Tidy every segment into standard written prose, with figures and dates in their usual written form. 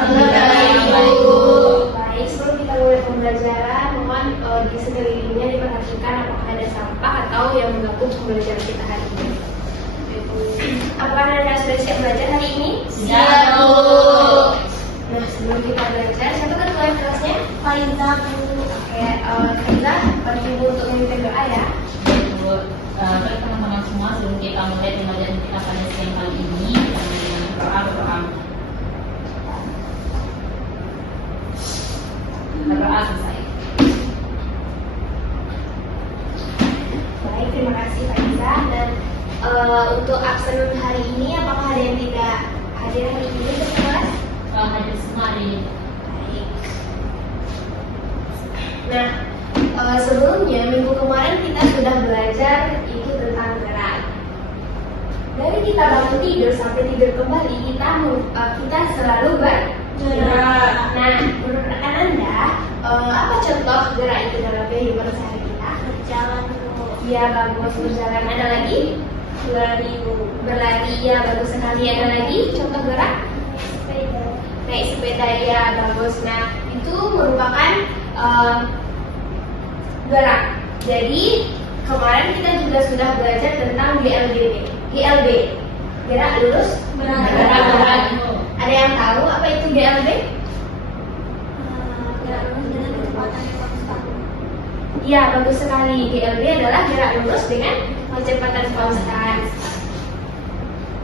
Baik, sebelum kita mulai pembelajaran, mohon di sekelilingnya diperhatikan apakah ada sampah atau yang mengganggu pembelajaran kita hari ini. Apakah Anda sudah siap belajar hari ini? Siap, Bu. Nah, sebelum kita belajar, siapa ketua kelasnya? Faiza. Oke, Faiza, bantu untuk memimpin doa ya. Baik teman-teman semua, sebelum kita mulai pembelajaran kita pada siang kali ini, kita mulai dengan berdoa. Berdoa selesai. Baik, terima kasih Faiza. Dan untuk absen hari ini, apakah ada yang tidak hadir hari ini ke kelas? Hadir semua hari ini. Baik. Nah, sebelumnya minggu kemarin kita sudah belajar itu tentang gerak. Dari kita bangun tidur sampai tidur kembali, kita selalu bergerak. Nah, menurut rekan Anda, apa contoh gerak itu dalam kehidupan sehari kita? Berjalan. Iya, bagus, berjalan. Ada lagi? Berlari, ya bagus sekali. Ada lagi contoh gerak? Sepeda. Naik sepeda, ya bagus. Nah, itu merupakan gerak. Jadi kemarin kita juga sudah belajar tentang GLB, gerak lurus bergerak. Ada yang tahu apa itu GLB? Gerak lurus dengan kecepatan yang konstan. Iya, bagus sekali. GLB adalah gerak lurus dengan kecepatan konstan.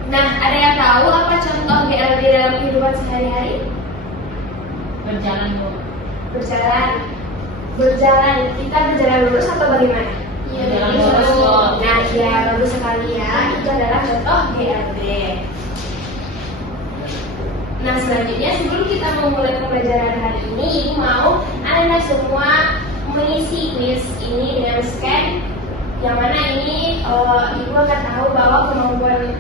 Nah, ada yang tahu apa contoh GLB dalam kehidupan sehari-hari? Berjalan, Bu. Berjalan. Kita berjalan lurus atau bagaimana? Berjalan lurus, Bu. Nah, ya bagus sekali ya. Itu adalah contoh GLB. Nah, selanjutnya sebelum kita memulai pembelajaran hari ini, Ibu mau Anda semua mengisi quiz ini dengan scan. Yang mana ini Ibu akan tahu bahwa kemampuan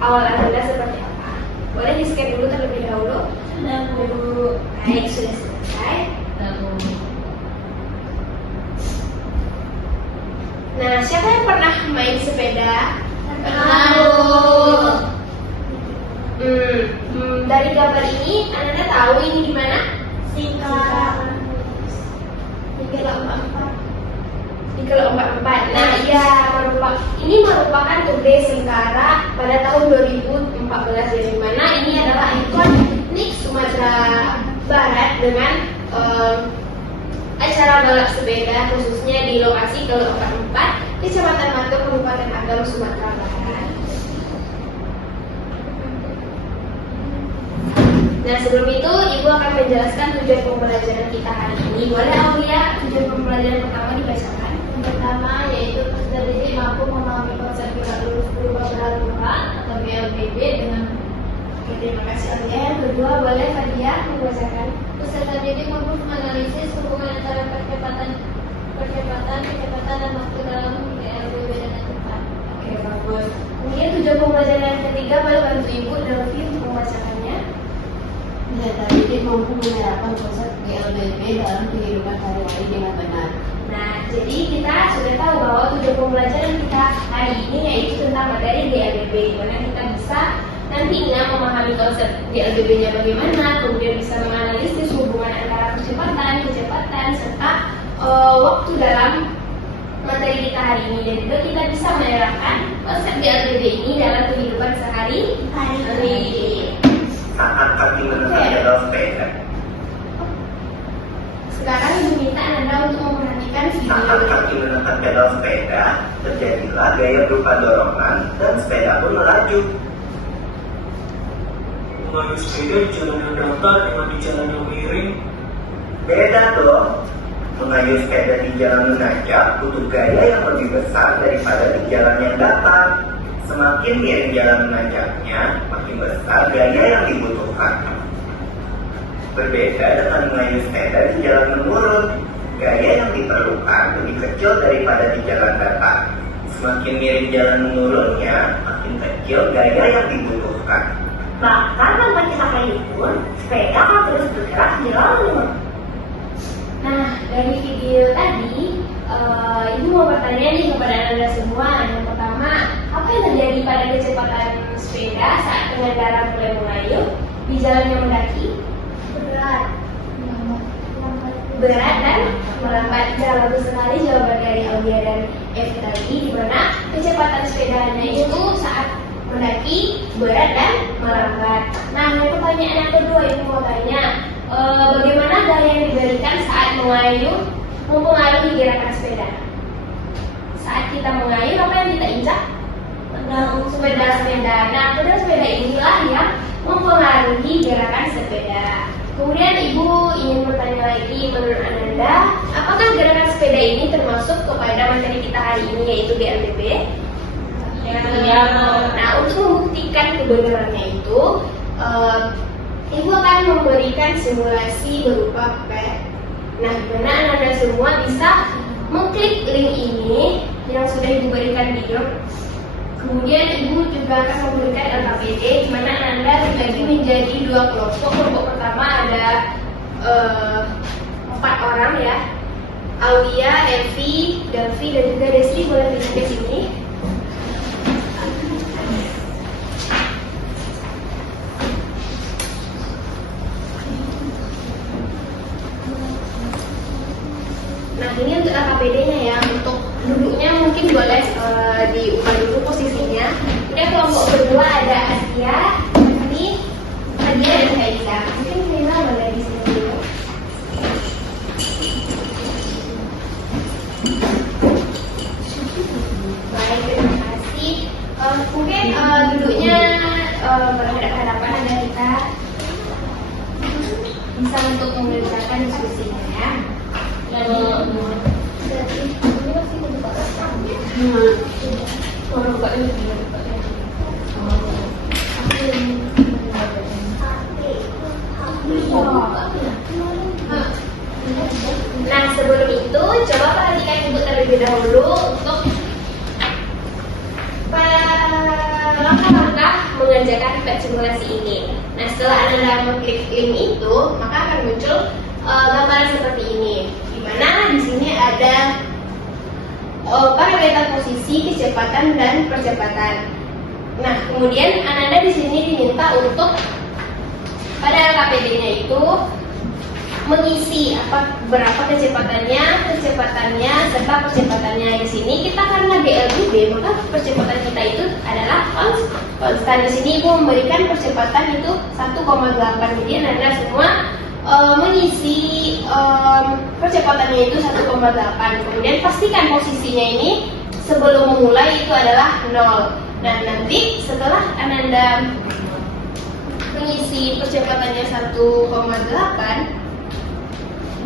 awal Anda seperti apa. Boleh di scan dulu terlebih dahulu. Baik, sudah selesai. Nah, siapa yang pernah main sepeda? Dari gambar ini, Anda tahu ini di mana? Singkat. 344. Nah, iya, ini merupakan Tour de Singkara pada tahun 2014. Dari mana ini adalah ikon Nik Sumatera Barat dengan acara balap sepeda khususnya di lokasi ke-44 Kecamatan Mato, Kabupaten Agam, Sumatera Barat. Nah, sebelum itu Ibu akan menjelaskan tujuan pembelajaran kita hari ini. Boleh Aulia tujuan pembelajaran pertama dibacakan? Yang pertama yaitu peserta didik mampu memahami konsep gerak lurus berubah berhaluan atau GLBB dengan. Oke, terima kasih Aulia. Yang kedua, boleh Fadia membacakan? Peserta didik mampu menganalisis hubungan antara kecepatan dan waktu dalam GLBB dengan cepat. Oke, bagus. Kemudian tujuan pembelajaran yang ketiga, boleh bantu Ibu Delvi untuk membacakannya? Peserta didik mampu menerapkan konsep GLBB dalam kehidupan sehari-hari dengan benar. Nah, jadi kita sudah tahu bahwa tujuan pembelajaran kita hari ini yaitu tentang materi GLBB, di mana kita bisa nantinya memahami konsep GLBB-nya bagaimana, kemudian bisa menganalisis hubungan antara kecepatan, serta waktu dalam materi kita hari ini, dan juga kita bisa menerapkan konsep GLBB ini dalam kehidupan sehari-hari. Saat kaki menekan pedal sepeda. Sekarang Ibu minta Anda untuk memperhatikan Saat video. kaki menekan pedal sepeda, terjadilah gaya berupa dorongan dan sepeda pun melaju. Mengayuh sepeda di jalan yang datar dengan di jalan yang miring. Beda tuh. Mengayuh sepeda di jalan menanjak butuh gaya yang lebih besar daripada di jalan yang datar. Semakin miring jalan menanjaknya, makin besar gaya yang dibutuhkan. Berbeda dengan mengayuh sepeda di jalan menurun, gaya yang diperlukan lebih kecil daripada di jalan datar. Semakin miring jalan menurunnya, makin kecil gaya yang dibutuhkan. Bahkan tanpa kita kayu pun, sepeda akan terus bergerak di jalan lurus. Nah, dari video tadi, Ibu mau bertanya nih kepada Anda semua. Yang pertama, apa yang terjadi pada kecepatan sepeda saat pengendara mulai mengayuh di jalan yang mendaki? berat dan melambat. Nah, bagus sekali jawaban dari Aulia dan F tadi, di mana kecepatan sepedanya itu saat mendaki berat dan melambat. Nah, pertanyaan yang kedua yang mau tanya, bagaimana gaya yang diberikan saat mengayuh mempengaruhi gerakan sepeda? Saat kita mengayuh, apa yang kita injak? Sepeda. Nah, pedal sepeda inilah yang mempengaruhi gerakan sepeda. Kemudian Ibu ingin bertanya lagi, menurut Ananda, apakah gerakan sepeda ini termasuk kepada materi kita hari ini, yaitu GLBB? Ya. Nah, untuk membuktikan kebenarannya itu, Ibu akan memberikan simulasi berupa PET. Nah, di mana Ananda semua bisa mengklik link ini yang sudah Ibu berikan di grup. Kemudian Ibu juga akan memberikan LKPD, di mana Anda dibagi menjadi 2 kelompok. Kelompok pertama ada 4 orang ya, Aulia, Evi, Delvi, dan juga Desri. Boleh lihat di sini. Nah, ini untuk LKPD-nya ya. Untuk duduknya mungkin boleh diubah dulu posisinya. Kemudian kelompok kedua ada Asia, ini Nadia dan Aisyah. Mungkin Nina boleh di sini dulu. Baik, terima kasih. Mungkin duduknya berhadapan-hadapan, ada kita bisa untuk mengerjakan diskusinya ya. Nah, sebelum itu coba perhatikan Ibu terlebih dahulu untuk langkah-langkah mengerjakan PET simulasi ini. Nah, setelah Anda mengklik link itu, maka akan muncul gambaran seperti ini. Dimana di sini ada parameter posisi, kecepatan, dan percepatan. Nah, kemudian Ananda di sini diminta untuk pada LKPD-nya itu mengisi berapa kecepatannya, serta percepatannya. Di sini kita karena GLBB, maka percepatan kita itu adalah konstan. Di sini Ibu memberikan percepatan itu 1,8. Jadi Anda semua mengisi percepatannya itu 1,8. Kemudian pastikan posisinya ini sebelum memulai itu adalah 0. Nah, nanti setelah Anda mengisi percepatannya 1,8,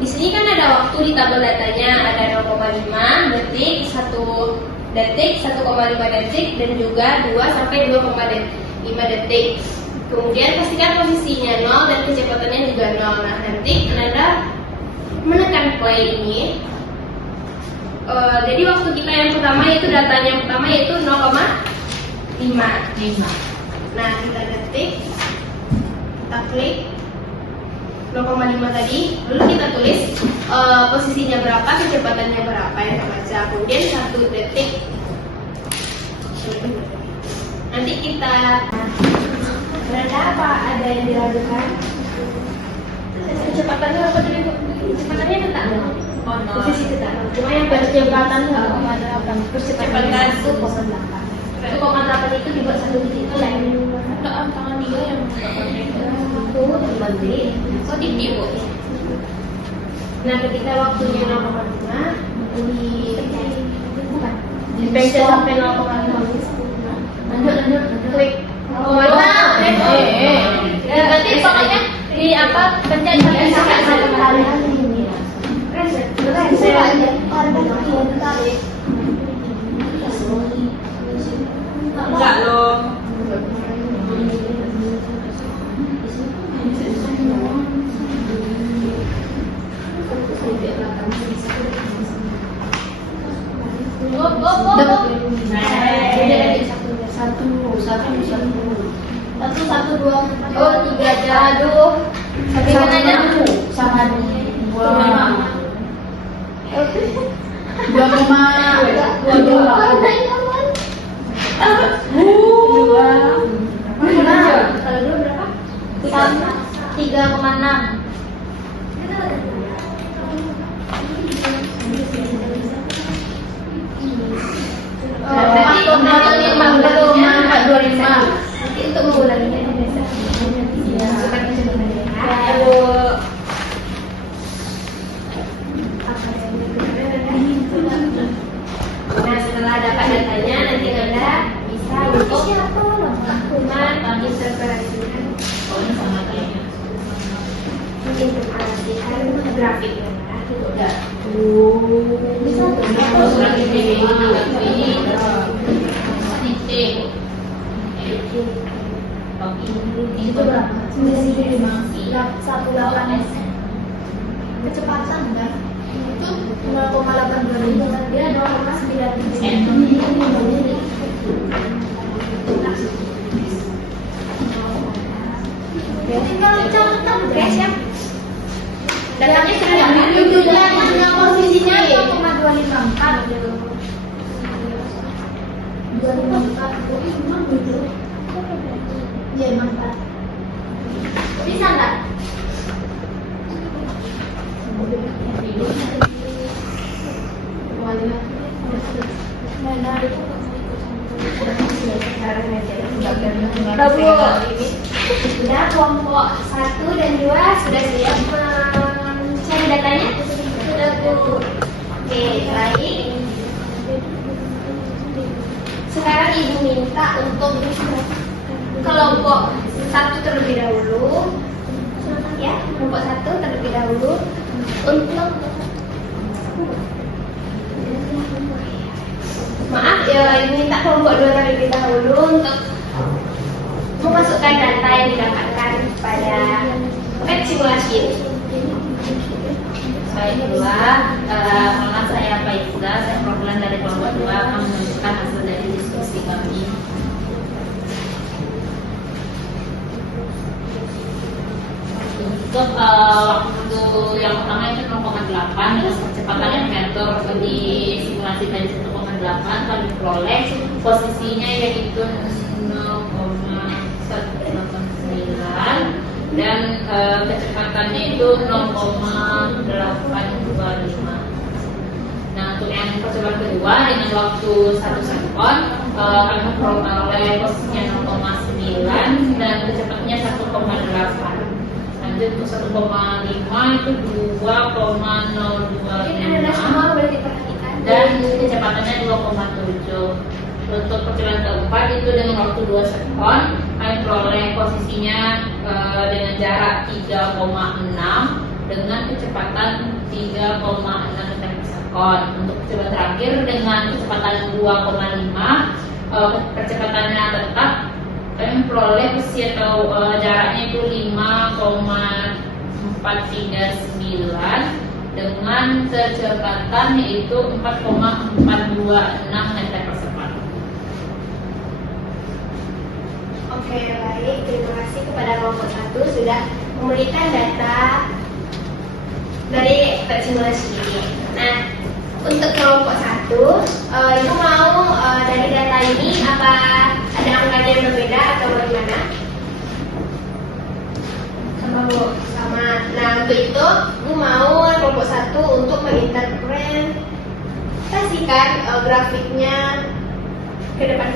di sini kan ada waktu di tabel datanya, ada 0,5 detik, 1 detik, 1,5 detik, dan juga 2 sampai 2,5 detik. Kemudian pastikan posisinya 0 dan kecepatannya juga 0. Nah, nanti Anda menekan play ini. Jadi waktu kita yang pertama yaitu datanya yang pertama yaitu 0,5. Nah, kita ketik, kita klik 0,5 tadi, lalu kita tulis posisinya berapa, kecepatannya berapa yang kita baca. Kemudian 1 detik. Nanti kita berada apa ada yang diragukan? Kecepatannya apa tadi? Kecepatannya tetap posisi tetap. Cuma yang percepatan 0,8. Percepatan 1,8 itu dibuat 1 titik itu lain. Ada angka 3 yang dibagi. Oh, titik Bu. Nah, ketika waktunya 0,5 dipencet sampai 0,5. Lanjut klik 0,5. Berarti pokoknya di apa pencet sampai 1 kali. Enggak loh. Satu, dua, tiga, aduh. Bagaimana aja? sama 3,6. Nanti 4,5 nanti untuk mengulanginya ada Iya. Nah, setelah dapat datanya, nanti Anda bisa untuk menginterpretasikan grafiknya. Udah. Bisa Itu berapa? 1,8 kecepatan kan? Itu 0,8 dia 0,9. tinggal catat guys ya. Datanya sudah ada. Ujungnya posisinya 0,254 gitu. 254 gitu. Iya, 54. Bisa nggak? Sudah kelompok 1 dan 2 sudah siap mencari datanya? Sudah Bu. Oke, baik. Sekarang Ibu minta untuk kelompok 1 terlebih dahulu. Ya, kelompok 1 terlebih dahulu untuk maaf ya, Ibu minta kelompok 2 terlebih dahulu untuk memasukkan data yang didapatkan pada web simulasi ini. Baiklah, nama saya Faiza, saya perwakilan dari kelompok 2 akan menunjukkan hasil dari diskusi kami. Untuk waktu yang pertama itu 0,8 dengan kecepatan yang mentor di simulasi tadi 1,8 kami peroleh posisinya yaitu 0,189 dan kecepatannya itu 0,825. Nah, untuk yang percobaan kedua dengan waktu 1 sekon kami memperoleh posisinya 0,9 dan kecepatannya 1,8. Lanjut untuk 1,5 itu 2,025 Ini adalah semua boleh diperhatikan. dan kecepatannya 2,7. Untuk percobaan keempat itu dengan waktu 2 sekon kami peroleh posisinya dengan jarak 3,6 dengan kecepatan 3,6 meter per sekon. Untuk percobaan terakhir dengan kecepatan 2,5 percepatannya tetap kami peroleh posisi atau jaraknya itu 5,439 dengan kecepatan yaitu 4,426 meter per sekon. Oke, baik. Terima kasih kepada kelompok 1 sudah memberikan data dari simulasi ini. Nah, untuk kelompok 1, Ibu mau dari data ini apa ada angkanya yang berbeda atau bagaimana? Sama Bu, sama. Nah, untuk itu Ibu mau kelompok 1 untuk menginterpretasikan grafiknya ke depan.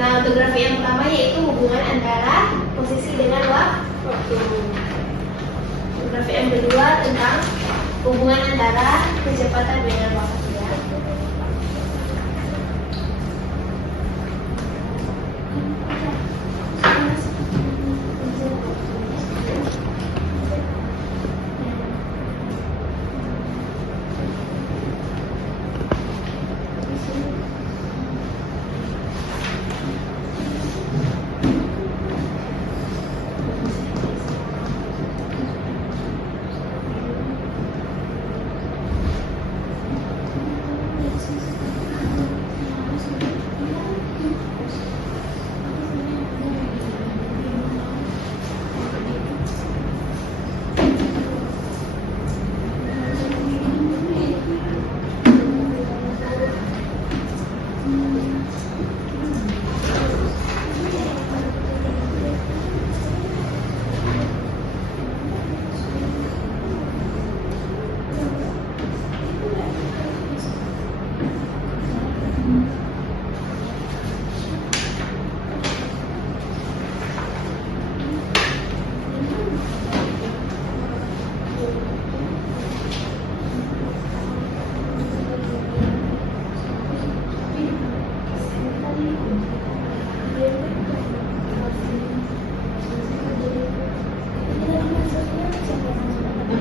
Nah, untuk grafik yang pertama yaitu hubungan antara posisi dengan waktu. Grafik yang kedua tentang hubungan antara kecepatan dengan waktu.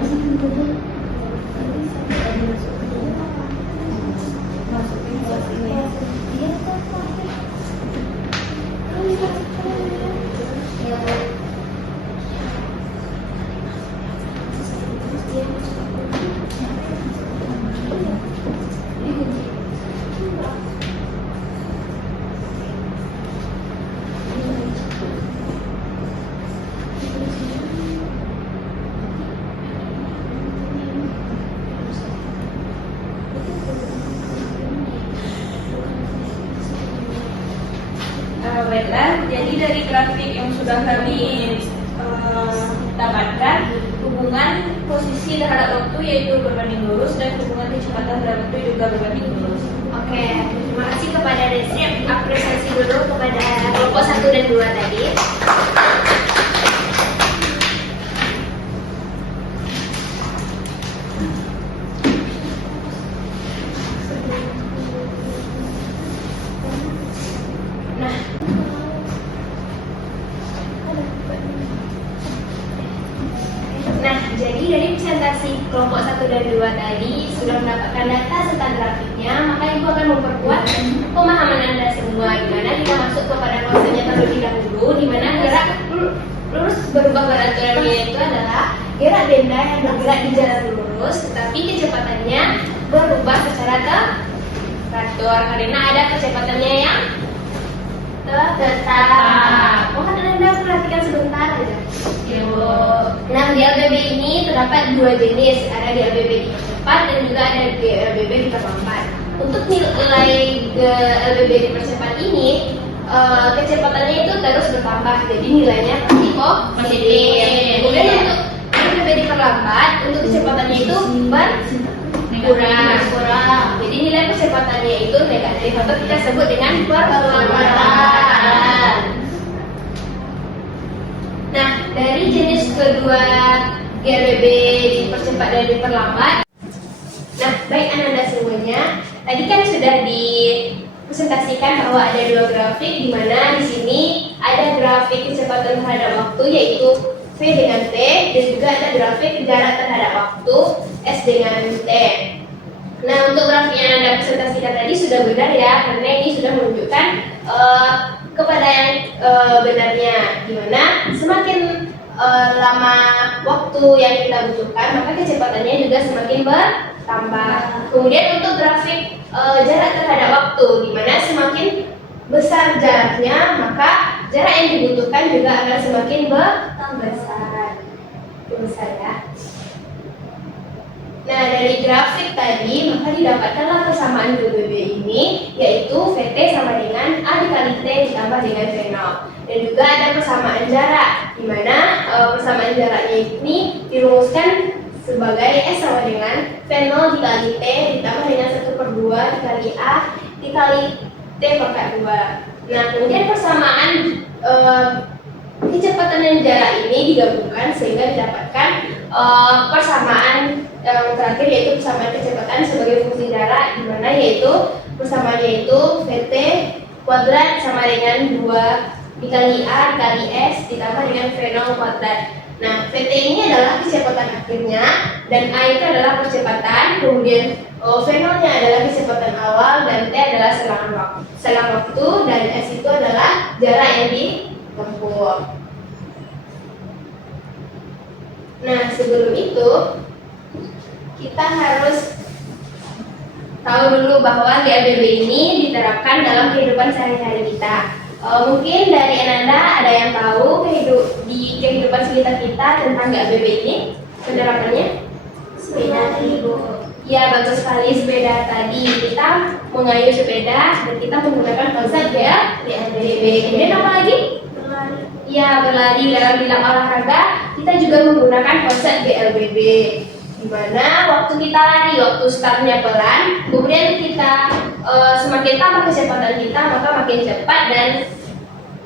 Masukin kelas ini. Iya, Baiklah, jadi dari grafik yang sudah kami dapatkan, hubungan posisi terhadap waktu yaitu berbanding lurus dan hubungan kecepatan terhadap waktu juga berbanding lurus. Oke, terima kasih kepada Desi. Apresiasi dulu kepada kelompok 1 dan 2 tadi. Nah, jadi dari presentasi kelompok 1 dan 2 tadi sudah mendapatkan data tentang grafiknya, maka Ibu akan memperkuat pemahaman Anda semua, di mana kita masuk kepada konsepnya terlebih dahulu, di mana gerak lurus berubah beraturannya itu adalah gerak benda yang bergerak di jalan lurus, tetapi kecepatannya berubah secara teratur karena ada kecepatannya yang tetap. Mohon Anda perhatikan sebentar aja. Nah, di LBB ini terdapat dua jenis, ada di LBB dipercepat dan juga ada di LBB diperlambat. Untuk nilai LBB dipercepat ini, kecepatannya itu terus bertambah, jadi nilainya pasti positif. Kemudian untuk LBB diperlambat, untuk kecepatannya itu berkurang. Jadi nilai kecepatannya itu negatif atau kita sebut dengan perlambatan. Nah, dari jenis kedua GRBB dipercepat dan diperlambat. Nah, baik Anda semuanya, tadi kan sudah dipresentasikan bahwa ada dua grafik, di mana di sini ada grafik kecepatan terhadap waktu yaitu V dengan T, dan juga ada grafik jarak terhadap waktu S dengan T. Nah, untuk grafik yang Anda presentasikan tadi sudah benar ya, karena ini sudah menunjukkan kepada yang benarnya, dimana semakin lama waktu yang kita butuhkan, maka kecepatannya juga semakin bertambah. Kemudian untuk grafik jarak terhadap waktu, dimana semakin besar jaraknya, maka jarak yang dibutuhkan juga akan semakin besar ya. Nah, dari grafik tadi maka didapatkanlah persamaan GBB ini, yaitu VT sama dengan A dikali T ditambah dengan V0. Dan juga ada persamaan jarak, di mana persamaan jaraknya ini dirumuskan sebagai S sama dengan V0 dikali T ditambah dengan 1/2 dikali A dikali T pangkat 2. Nah, kemudian persamaan kecepatan dan jarak ini digabungkan sehingga didapatkan persamaan yang terakhir, yaitu persamaan kecepatan sebagai fungsi jarak, di mana yaitu persamaannya itu VT kuadrat sama dengan 2 dikali A dikali S ditambah dengan V0 kuadrat. Nah, VT ini adalah kecepatan akhirnya dan A itu adalah percepatan, kemudian V0 nya adalah kecepatan awal dan T adalah selang waktu dan S itu adalah jarak yang ditempuh. Nah, sebelum itu kita harus tahu dulu bahwa GABB ini diterapkan dalam kehidupan sehari-hari kita. Mungkin dari Ananda ada yang tahu di kehidupan sekitar kita tentang GABB ini, penerapannya? Sepeda, Ibu. Ya, bagus sekali sepeda tadi. Kita mengayuh sepeda dan kita menggunakan konsep GABB. Kemudian apa lagi? Ya, berlari dalam bidang olahraga kita juga menggunakan konsep GLBB, di mana waktu kita lari, waktu startnya pelan, kemudian kita semakin tambah kecepatan kita maka makin cepat dan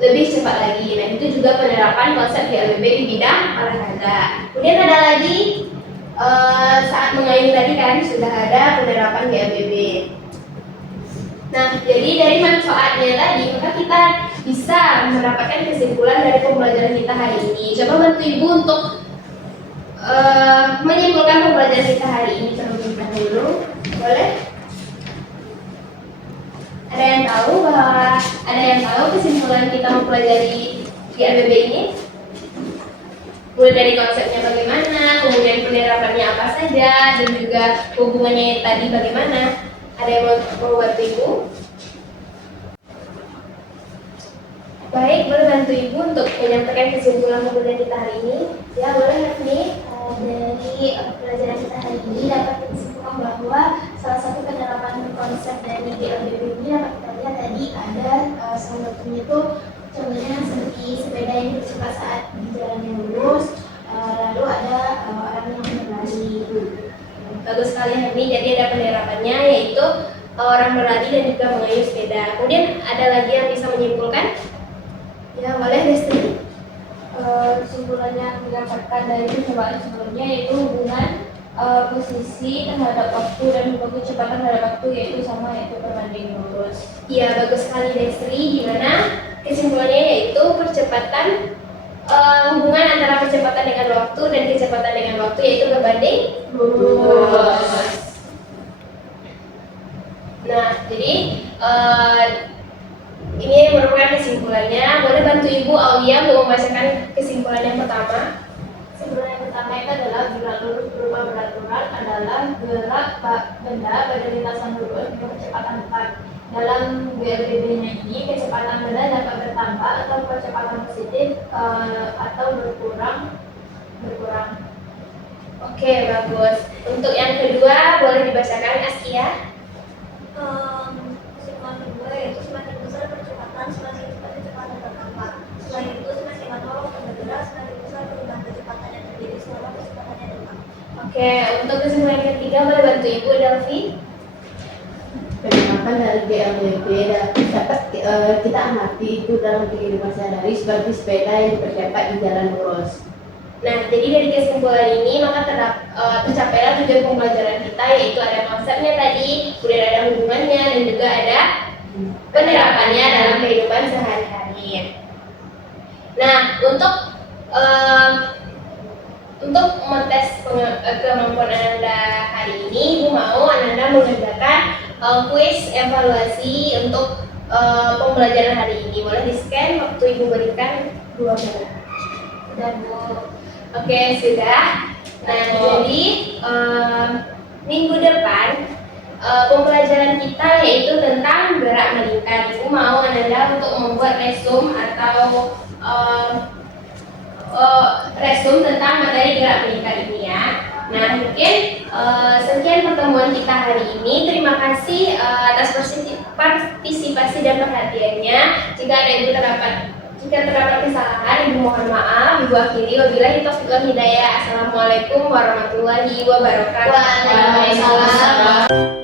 lebih cepat lagi. Nah, itu juga penerapan konsep GLBB di bidang olahraga. Kemudian ada lagi saat mengayuh tadi kan sudah ada penerapan GLBB. Nah, jadi dari manfaatnya tadi maka kita bisa mendapatkan kesimpulan dari pembelajaran kita hari ini. Coba bantu Ibu untuk menyimpulkan pembelajaran kita hari ini terlebih dahulu. Boleh? Ada yang tahu kesimpulan kita mempelajari di ABB ini? Mulai dari konsepnya bagaimana, kemudian penerapannya apa saja, dan juga hubungannya tadi bagaimana. Ada yang mau bantu Ibu? Baik, boleh bantu Ibu untuk menyampaikan kesimpulan pembelajaran kita hari ini? Ya, boleh Rafni. Dari pelajaran kita hari ini dapat disimpulkan bahwa salah satu penerapan konsep dari GLBB ini dapat kita lihat tadi ada salah satunya itu contohnya seperti sepeda yang bersifat saat di jalan yang lurus, lalu ada orang yang berlari. Bagus sekali Hani, jadi ada penerapannya yaitu orang berlari dan juga mengayuh sepeda. Kemudian ada lagi yang bisa menyimpulkan? Ya, boleh Destri. Kesimpulannya yang didapatkan dari percobaan sebelumnya yaitu hubungan posisi terhadap waktu dan juga kecepatan terhadap waktu yaitu sama, yaitu berbanding lurus. Iya, bagus sekali Destri, di mana kesimpulannya yaitu percepatan hubungan antara percepatan dengan waktu dan kecepatan dengan waktu yaitu berbanding lurus. Nah, jadi ini merupakan kesimpulannya. Boleh bantu Ibu Aulia untuk membacakan kesimpulan yang pertama? Kesimpulan yang pertama itu adalah gerak lurus berupa beraturan adalah gerak benda pada lintasan lurus dengan kecepatan 4. Dalam GLBB-nya ini, kecepatan benda dapat bertambah atau kecepatan positif atau berkurang. Oke, bagus. Untuk yang kedua, boleh dibacakan Askia? Kesimpulan kedua yaitu semakin besar percepatan, semakin cepat kecepatan bertambah. Selain itu, semakin lama waktu bergerak, semakin besar perubahan kecepatan yang terjadi selama kecepatannya datang. Oke, untuk kesimpulan yang ketiga, boleh bantu Ibu Delvi? Penerapan dari GLBB dapat kita amati itu dalam kehidupan sehari-hari seperti sepeda yang terdapat di jalan lurus. Nah, jadi dari kesimpulan ini maka tercapailah tujuan pembelajaran kita, yaitu ada konsepnya tadi, kemudian ada hubungannya, dan juga ada penerapannya dalam kehidupan sehari-hari. Nah, untuk mengetes kemampuan Ananda hari ini, Ibu mau Ananda mengerjakan kuis evaluasi untuk pembelajaran hari ini. Boleh di-scan, waktu Ibu berikan 2 menit. Dan Oke, sudah. Nah, jadi minggu depan pembelajaran kita yaitu tentang gerak melingkar. Ibu mau Ananda untuk membuat resume atau resume tentang materi gerak melingkar ini ya. Nah, mungkin sekian pertemuan kita hari ini. Terima kasih atas partisipasi dan perhatiannya. Jika terdapat kesalahan, Ibu mohon maaf. Ibu akhiri wabillahi taufiq wal hidayah. Assalamualaikum warahmatullahi wabarakatuh. Waalaikumsalam.